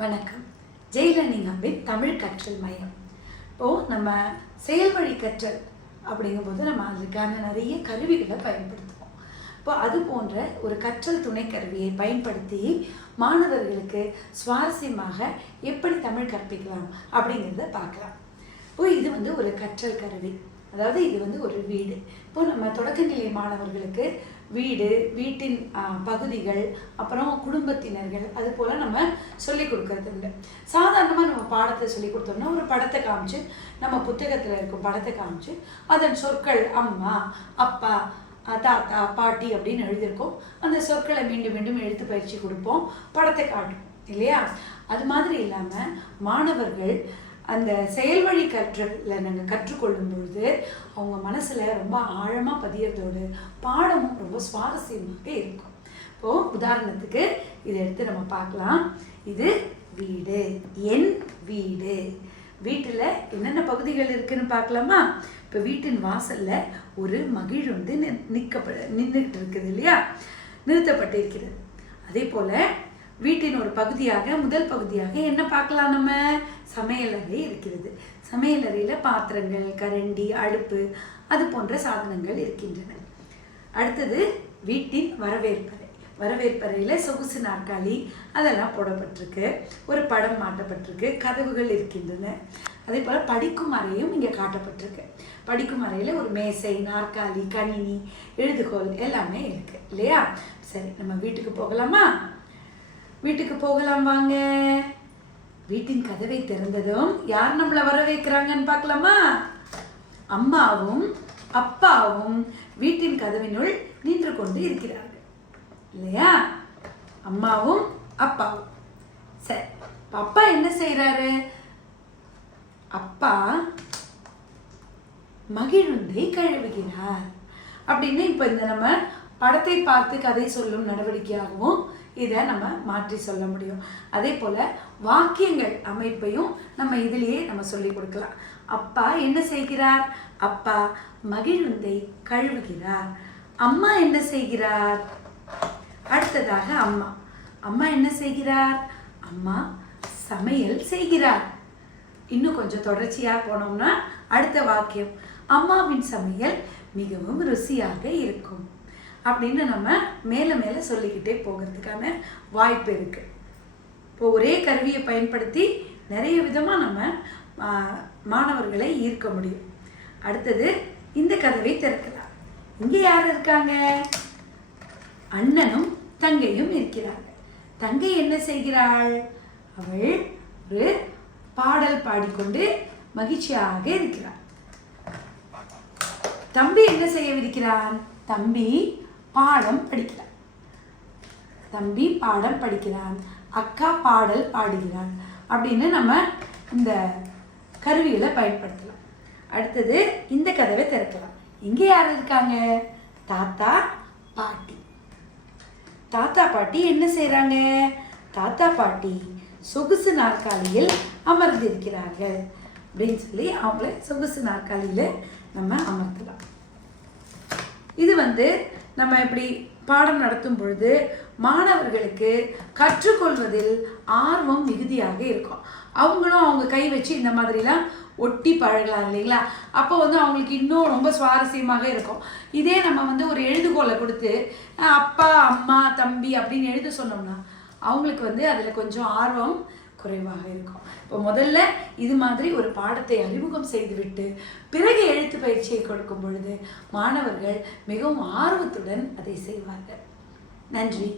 வணக்கம். ஜெய் லேர்னிங் ஹப்பின் தமிழ் கற்றல் மையம். இப்போது நம்ம செயல்வழி கற்றல் அப்படிங்கும்போது நம்ம அதுக்கான நிறைய கருவிகளை பயன்படுத்துவோம். இப்போ அது போன்ற ஒரு கற்றல் துணை கருவியை பயன்படுத்தி மாணவர்களுக்கு சுவாரஸ்யமாக எப்படி தமிழ் கற்பிக்கலாம் அப்படிங்கிறத பார்க்கலாம். இப்போ இது ஒரு கற்றல் கருவி, அதாவது இது ஒரு வீடு. இப்போ நம்ம தொடக்கநிலை மாணவர்களுக்கு வீடு, வீட்டின் பகுதிகள், அப்புறம் குடும்பத்தினர்கள், அது போல் நம்ம சொல்லிக் கொடுக்கறது உண்டு. சாதாரணமாக நம்ம பாடத்தை சொல்லி கொடுத்தோம்னா ஒரு படத்தை காமிச்சு, நம்ம புத்தகத்தில் இருக்கும் படத்தை காமிச்சு அதன் சொற்கள் அம்மா, அப்பா, தாத்தா, பாட்டி அப்படின்னு எழுதியிருக்கோம். அந்த சொற்களை மீண்டும் மீண்டும் எழுத்து பயிற்சி கொடுப்போம், படத்தை காட்டுவோம் இல்லையா? அது மாதிரி இல்லாமல் மாணவர்கள் அந்த செயல்வழி கற்றலில் நாங்கள் கற்றுக்கொள்ளும் பொழுது அவங்க மனசில் ரொம்ப ஆழமாக பதியறதோடு பாடமும் ரொம்ப சுவாரஸ்யமாக இருக்கும். இப்போது உதாரணத்துக்கு இதை எடுத்து நம்ம பார்க்கலாம். இது வீடு, என் வீடு. வீட்டில் என்னென்ன பகுதிகள் இருக்குதுன்னு பார்க்கலாமா? இப்போ வீட்டின் வாசலில் ஒரு மகிழுந்து நின்றுக்கிட்டு இருக்குது இல்லையா, நிறுத்தப்பட்டிருக்கிறது. அதே போல் வீட்டின் ஒரு பகுதியாக, முதல் பகுதியாக என்ன பார்க்கலாம்? நம்ம சமையலறை இருக்கிறது. சமையலறையில் பாத்திரங்கள், கரண்டி, அடுப்பு, அது போன்ற சாதனங்கள் இருக்கின்றன. அடுத்தது வீட்டின் வரவேற்பறை. வரவேற்பறையில் சொகுசு நாற்காலி அதெல்லாம் போடப்பட்டிருக்கு, ஒரு படம் மாட்டப்பட்டிருக்கு, கதவுகள் இருக்கின்றன. அதே போல் படிக்கும் அறையும் இங்கே காட்டப்பட்டிருக்கு. படிக்கும் அறையில் ஒரு மேசை, நாற்காலி, கணினி, எழுதுகோல் எல்லாமே இருக்குது இல்லையா? சரி, நம்ம வீட்டுக்கு போகலாமா? வீட்டுக்கு போகலாம் வாங்க. வீட்டின் கதவை திறந்ததும் யார் நம்மளை வர வைக்கிறாங்கன்னு பார்க்கலாமா? அம்மாவும் அப்பாவும் வீட்டின் கதவினுள் நின்று கொண்டு இருக்கிறார்கள் இல்லையா? அம்மாவும் அப்பாவும். சரி, அப்பா என்ன செய்யறாரு? அப்பா மகிழுந்தை கழுவுகிறார் அப்படின்னு இப்போ இந்த நம்ம படத்தை பார்த்து கதை சொல்லும் நடவடிக்கையாகவும் இதை நம்ம மாற்றி சொல்ல முடியும். அதே போல் வாக்கியங்கள் அமைப்பையும் நம்ம இதிலேயே நம்ம சொல்லி கொடுக்கலாம். அப்பா என்ன செய்கிறார்? அப்பா மகிழுந்தை கழுவுகிறார். அம்மா என்ன செய்கிறார்? அடுத்ததாக அம்மா. அம்மா என்ன செய்கிறார்? அம்மா சமையல் செய்கிறார். இன்னும் கொஞ்சம் தொடர்ச்சியாக போனோம்னா அடுத்த வாக்கியம், அம்மாவின் சமையல் மிகவும் ருசியாக இருக்கும் அப்படின்னு நம்ம மேலே மேலே சொல்லிக்கிட்டே போகிறதுக்கான வாய்ப்பு இருக்குது. இப்போ ஒரே கருவியை பயன்படுத்தி நிறைய விதமாக நம்ம மாணவர்களை ஈர்க்க முடியும். அடுத்தது இந்த கதவை திறக்கலாம். இங்கே யார் இருக்காங்க? அண்ணனும் தங்கையும் இருக்கிறார்கள். தங்கை என்ன செய்கிறாள்? அவள் ஒரு பாடல் பாடிக்கொண்டு மகிழ்ச்சியாக இருக்கிறாள். தம்பி என்ன செய்யவிருக்கிறான்? தம்பி பாடம் படிக்கிறான். தம்பி பாடம் படிக்கிறான், அக்கா பாடல் பாடுகிறான் அப்படின்னு நம்ம இந்த கருவிகளை பயன்படுத்தலாம். அடுத்தது இந்த கதவை திறக்கலாம். இங்கே யார் இருக்காங்க? தாத்தா, பாட்டி. தாத்தா பாட்டி என்ன செய்கிறாங்க? தாத்தா பாட்டி சொகுசு நாற்காலியில் அமர்ந்திருக்கிறார்கள் அப்படின்னு சொல்லி அவங்கள சொகுசு நாற்காலியில் நம்ம அமர்த்தலாம். இது நம்ம இப்படி பாடம் நடத்தும் பொழுது மாணவர்களுக்கு கற்றுக்கொள்வதில் ஆர்வம் மிகுதியாக இருக்கும். அவங்களும் அவங்க கை வச்சு இந்த மாதிரிலாம் ஒட்டி பழகலாம் இல்லைங்களா? அப்போ அவங்களுக்கு இன்னும் ரொம்ப சுவாரஸ்யமாக இருக்கும். இதே நம்ம ஒரு எழுதுகோலை கொடுத்து அப்பா, அம்மா, தம்பி அப்படின்னு எழுத சொன்னோம்னா அவங்களுக்கு அதில் கொஞ்சம் ஆர்வம் குறைவாக இருக்கும். இப்போ முதல்ல இது மாதிரி ஒரு பாடத்தை அறிமுகம் செய்துவிட்டு பிறகு எழுத்து பயிற்சியை கொடுக்கும் பொழுது மாணவர்கள் மிகவும் ஆர்வத்துடன் அதை செய்வார்கள். நன்றி.